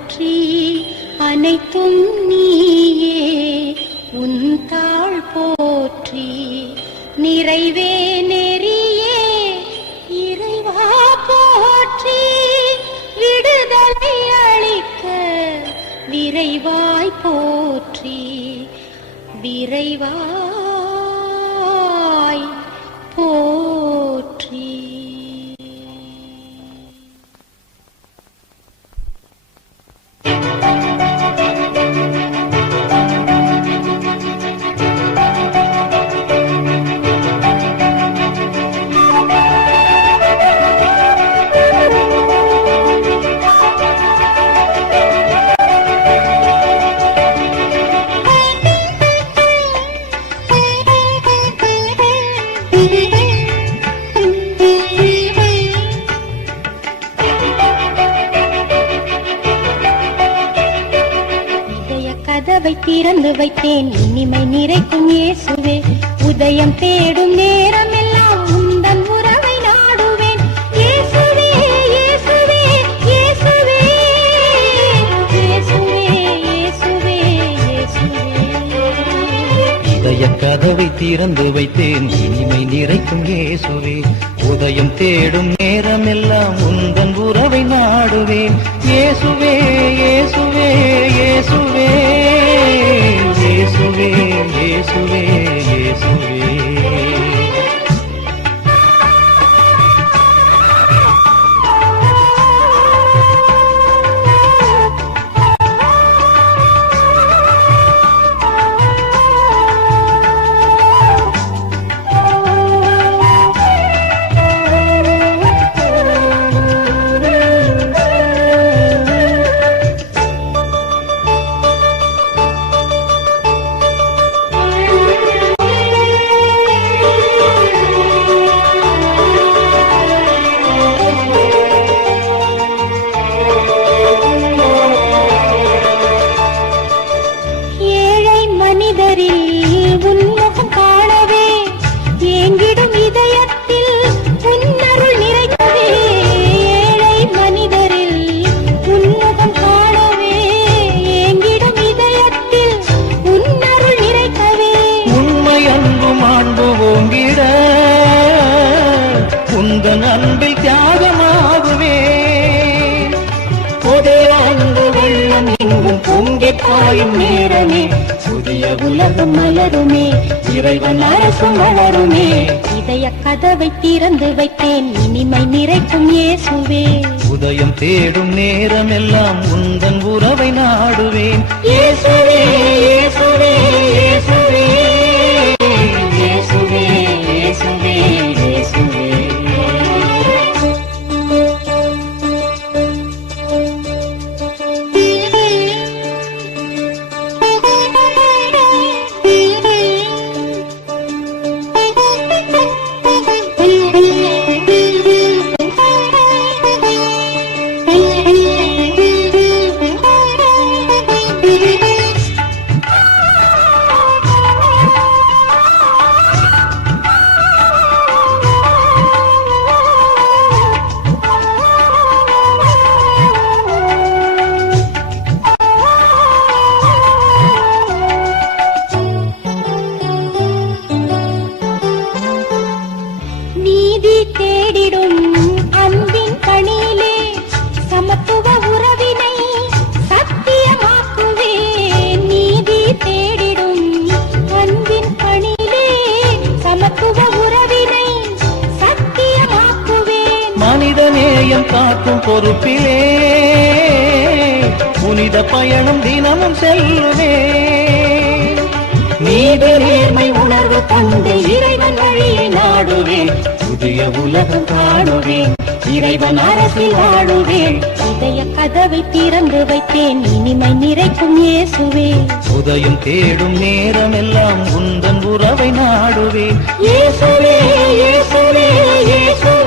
போற்றி அனைத்தும் நீயே உன் தாழ் போற்றி நிறைவே நெறியே இறைவா போற்றி விடுதலை அளிக்க விரைவாய் போற்றி விரைவாய் போற்றி. கதவை திறந்து வைத்தேன் இனிமை நிறைக்கும் இயேசுவே உதயம் தேடும் நேரம் எல்லாம் உந்தன் உறவை நாடுவேன் இயேசுவே இயேசுவே இயேசுவே இயேசுவே இயேசுவே இயேசுவே. இதய கதவை திறந்து வைத்தேன் இனிமை நிறைக்கும் இயேசுவே உதயம் தேடும் நேரம் எல்லாம் உந்தன் உறவை நாடுவேன் இயேசுவே இயேசுவே இயேசுவே இயேசுவே இயேசுவே இயேசுவே. அன்பில் தியாகமாகுவேன் புதையாண்டு வெள்ளம் எங்கும் பொங்கி பாயும் நேரமே புதிய உலகம் மலருமே இறைவன் அரசு வளருமே. இதய கதவை திறந்து வைத்தேன் இனிமை நிறைக்கும் இயேசுவே உதயம் தேடும் நேரம் எல்லாம் உந்தன் உறவை நாடுவேன் இயேசுவே இயேசுவே இயேசுவே இயேசுவே இயேசுவே இயேசுவே. மனிதநேயம் காக்கும் பொறுப்பிலே புனித பயணம் தினமும் செல்லுவே நீதி நேர்மை உணர்வு கொண்டு இறைவன் வழியை நாடுவேன் புதிய உலகம் காணுவேன் இறைவன் அரசில் வாழுவேன். இதய கதவை திறந்து வைத்தேன் இனிமை நிறைக்கும் இயேசுவே உதயம் தேடும் நேரம் எல்லாம் உந்தன் உறவை நாடுவேன் இயேசுவே இயேசுவே இயேசுவே.